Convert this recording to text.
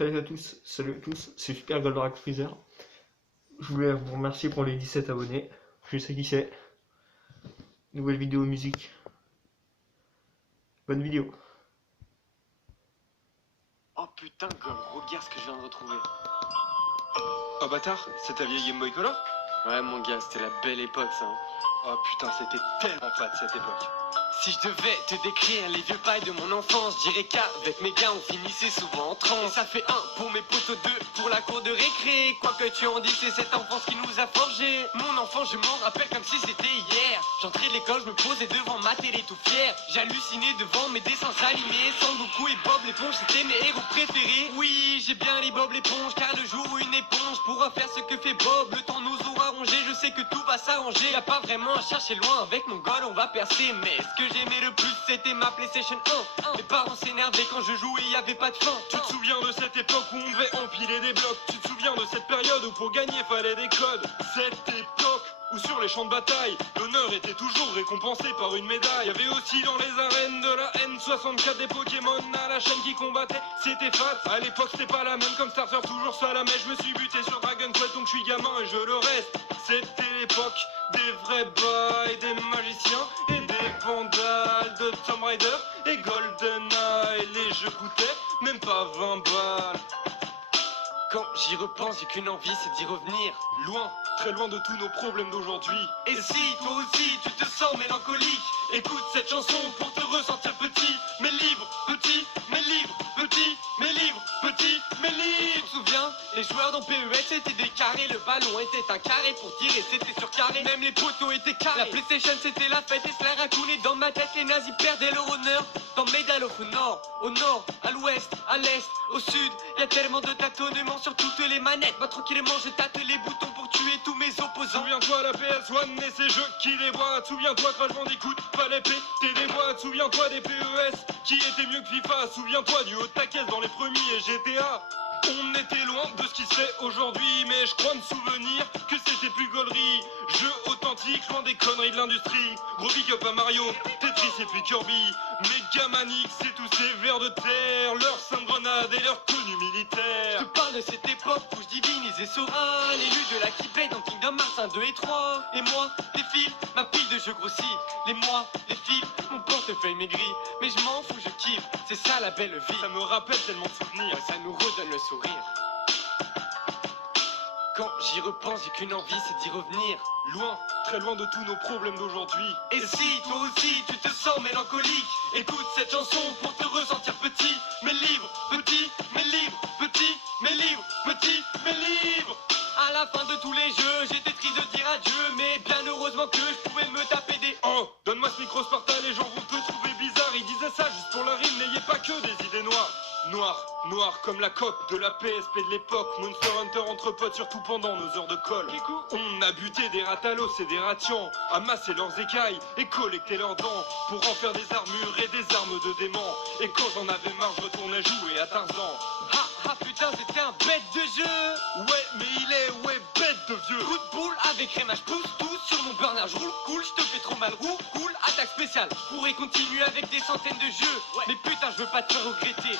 Salut à tous, c'est Super Goldorak Freezer. Je voulais vous remercier pour les 17 abonnés. Je sais qui c'est. Nouvelle vidéo musique. Bonne vidéo. Oh putain, Gold, regarde ce que je viens de retrouver. Oh bâtard, c'est ta vieille Game Boy Color? Ouais mon gars, c'était la belle époque ça. Oh putain, c'était tellement fat cette époque. Si je devais te décrire les vieux pailles de mon enfance, je dirais qu'avec mes gars on finissait souvent en transe. Et ça fait 1 pour mes potos, 2 pour la cour de récré. Quoi que tu en dis, c'est cette enfance qui nous a forgé. Mon enfance, je m'en rappelle comme si c'était hier. J'entrais de l'école, je me posais devant ma télé tout fier. J'hallucinais devant mes dessins animés. Sangoku et Bob l'éponge, c'était mes héros préférés. Oui, j'ai bien les Bob l'éponge, car le jour où une éponge pourra faire ce que fait Bob, le temps nous aura rongé. Je sais que tout va s'arranger. Y'a pas vraiment à chercher loin, avec mon goal on va percer. Mais ce que j'aimais le plus c'était ma PlayStation 1. Mes parents s'énervaient quand je jouais, y avait pas de fin. Tu te souviens de cette époque où on devait empiler des blocs? Tu te souviens de cette période où pour gagner fallait des codes? Cette époque où sur les champs de bataille, l'honneur était toujours récompensé par une médaille. Y'avait aussi dans les arènes de la N64 des Pokémon à la chaîne qui combattaient. C'était fat, à l'époque c'était pas la même comme starter, toujours ça la mais je me suis buté sur Dragon Quest donc je suis gamin et je le reste. C'était l'époque des vrais bails, des magiciens et des vandales de Tomb Raider et GoldenEye. Les jeux coûtaient même pas 20 balles. Quand j'y repense, j'ai qu'une envie, c'est d'y revenir. Loin, très loin de tous nos problèmes d'aujourd'hui. Et si toi aussi tu te sens mélancolique, écoute cette chanson pour te ressentir petit, mais libre, petit, mais libre, petit, mais libre, petit, mais libre. Tu te souviens, les joueurs dans PES étaient des carrés, le ballon était un carré pour tirer, c'était sur carré, même les poteaux étaient carrés. La PlayStation c'était la fête et cela racounait dans ma tête, les nazis perdaient leur honneur. Dans Medal of Honor, au nord, à l'ouest, à l'est, au sud, y a tellement de tâtonnements sur toutes les manettes. Bah tranquillement je tâte les boutons pour tuer tous mes opposants. Souviens-toi la PS1 et ces jeux qui déboîtent. Souviens-toi Crash Bandicoot, fallait péter des boîtes. Souviens-toi des PES qui étaient mieux que FIFA. Souviens-toi du haut de ta caisse dans les premiers GTA. On était loin de ce qui se fait aujourd'hui, mais je crois me souvenir que c'était plus gaulerie. Jeu authentique, loin des conneries de l'industrie. Gros big up à Mario, Tetris et puis Kirby. Megaman X et tous ces vers de terre, leurs seins de grenade et leur tenue militaire. Je te parle de cette époque où je divinisais Sora, l'élu de la Keyblade dans Kingdom Hearts 1, 2 et 3. Et moi, les fils, ma pile de jeux grossit. Les mois, les fils, mon portefeuille maigrit. Mais je m'en fous, je kiffe, c'est ça la belle vie. Ça me rappelle tellement de souvenirs. Ça nous redonne le sourire. Quand j'y repense, j'ai qu'une envie, c'est d'y revenir. Loin, très loin de tous nos problèmes d'aujourd'hui. Et si toi aussi tu te sens mélancolique, écoute cette chanson pour te ressentir petit, mais libre, petit, mais libre, petit, mais libre, petit, mais libre. À la fin de tous les jeux, j'étais triste de dire adieu, mais bien heureusement que je pouvais me taper des... Oh, donne-moi ce micro Sparta, les gens vont te trouver bizarre. Ils disaient ça juste pour la rime, n'ayez pas que des idées noires. Noir, noir comme la coque de la PSP de l'époque. Monster Hunter entre potes, surtout pendant nos heures de colle. On a buté des ratalos et des ratians, amassé leurs écailles et collecté leurs dents pour en faire des armures et des armes de démons. Et quand j'en avais marre, je retournais jouer à Tarzan. Ah putain, c'était un bête de jeu. Ouais, mais il est, ouais, bête de vieux. Coup de boule avec rémage, pousse tout sur mon burner. Je roule cool, je te fais trop mal, roule cool, attaque spéciale. Je pourrais continuer avec des centaines de jeux, mais putain, je veux pas te faire regretter.